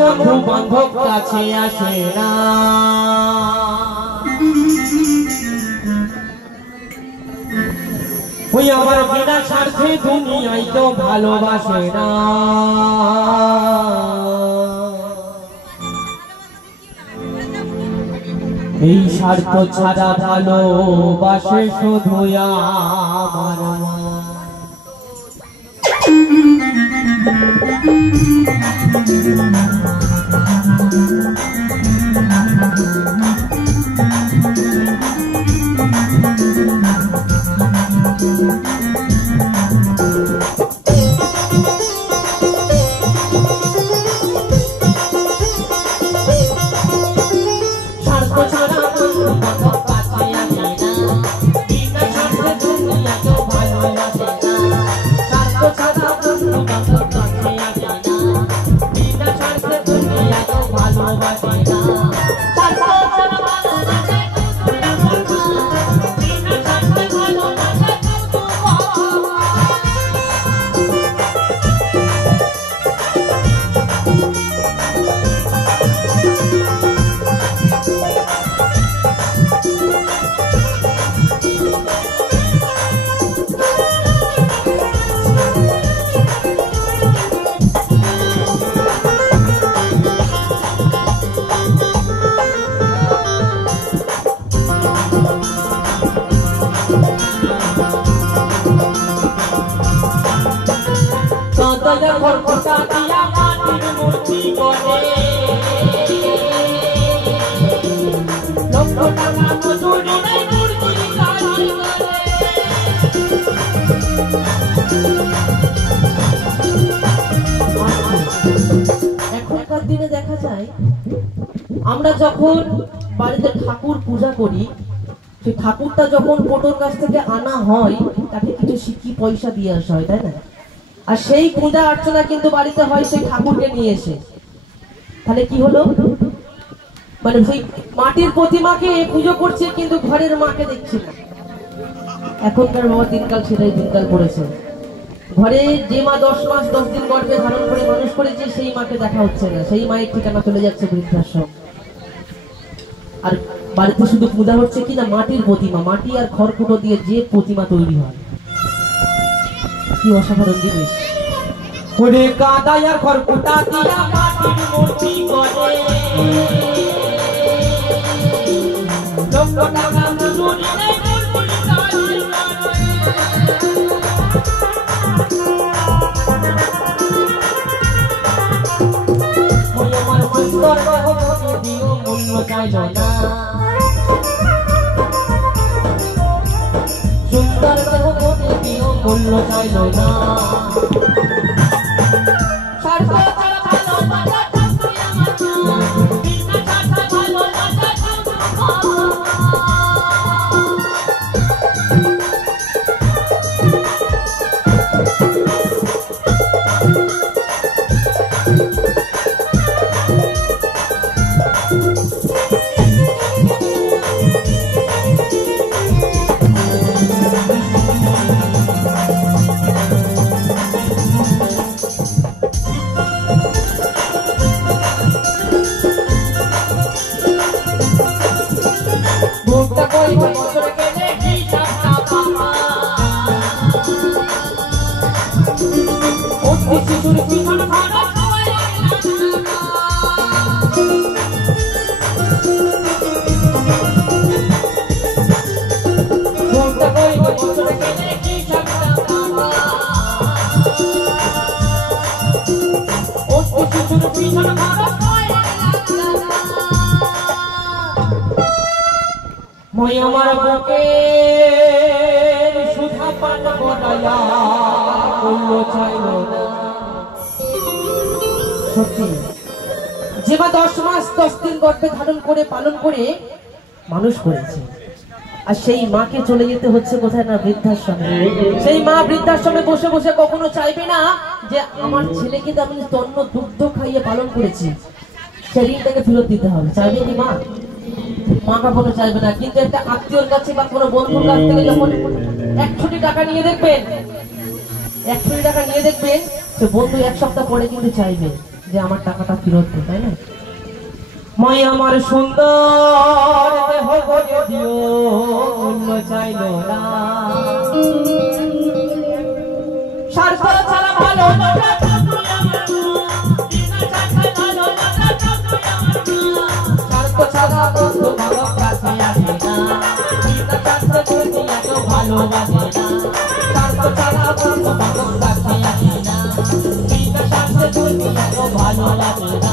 বন্ধু বান্ধব কাছে আসে না, ওই আমার বিনা স্বার্থে দুনিয়ায় তো ভালোবাসে না। এই স্বার্থ ছাড়া ভালোবাসে শুধু আমার মা। এখনকার দিনে দেখা যায় আমরা যখন বাড়িতে ঠাকুর পূজা করি, সেই ঠাকুরটা যখন কোটোর কাছ থেকে আনা হয় তাকে কিছু সিকি পয়সা দিয়ে আসা হয়, তাই না? আর সেই পূজা অর্চনা কিন্তু বাড়িতে হয় সেই ঠাকুরকে নিয়ে এসে। তাহলে কি হলো, মানে সেই মাটির প্রতিমাকে পুজো করছে কিন্তু ঘরের মাকে দেখছে না। এখনকার বাবা দিনকাল সেটাই দিনকাল পড়েছে। ঘরে যে মা 10 মাস 10 দিন গর্ভে ধারণ করে মানুষ করেছে সেই মাকে দেখা হচ্ছে না, সেই মায়ের ঠিকানা চলে যাচ্ছে বৃদ্ধাশ্রম। আর বাড়িতে শুধু পূজা হচ্ছে কিনা মাটির প্রতিমা, মাটি আর খড়কুটো দিয়ে যে প্রতিমা তৈরি হয়, কি অসাধারণ জিনিস। ওরে কাদায় আর খড়কুটা দিয়া মাটির মূর্তি করে, লক্ষ টাকা মজুরি নেই মূর্তি তৈরি করে। ওই আমার সুন্দর দেহ দিও মূল্য চাইল না, সুন্দর দেহ দিও মূল্য চাইল না। মই আমার বুকে সুধা পান বড়ায়া মূল্য চাইল না। সত্যি যে মা 10 মাস 10 দিন গর্ভে ধারণ করে পালন করে মানুষ করেছে, আর সেই মাকে চলে যেতে হচ্ছে কোথায় না বৃদ্ধাশ্রমে। সেই মা বৃদ্ধাশ্রমে বসে বসে কখনো চাইবে না যে আমার ছেলেকে তো আমি তন্ন দুগ্ধ খাইয়ে পালন করেছি, সেই ঋণটাকে ফেরত দিতে হবে। চাইবে কি মা? মা কখনো চাইবে না। কিন্তু একটা আত্মীয়র কাছে বা কোনো বন্ধুর কাছ থেকে যখন 1 কোটি টাকা নিয়ে দেখবেন, 1 কোটি টাকা নিয়ে দেখবেন, সে বন্ধু 1 সপ্তাহ পরে কিন্তু চাইবে যে আমার টাকাটা ফেরত দে, তাই না? মই আমার সুন্দর দেহ ভরে দিও, অন্য চাইল না। স্বার্থ ছাড়া ভালো লাগা তুই আমার মা, স্বার্থ ছাড়া বন্ধু ভালো কাছে আসে না, বিনা স্বার্থ যদি এত ভালোবাসে না। স্বার্থ ছাড়া বন্ধু ভালো কাছে আসে না, বিনা স্বার্থ যদি এত ভালোবাসে না।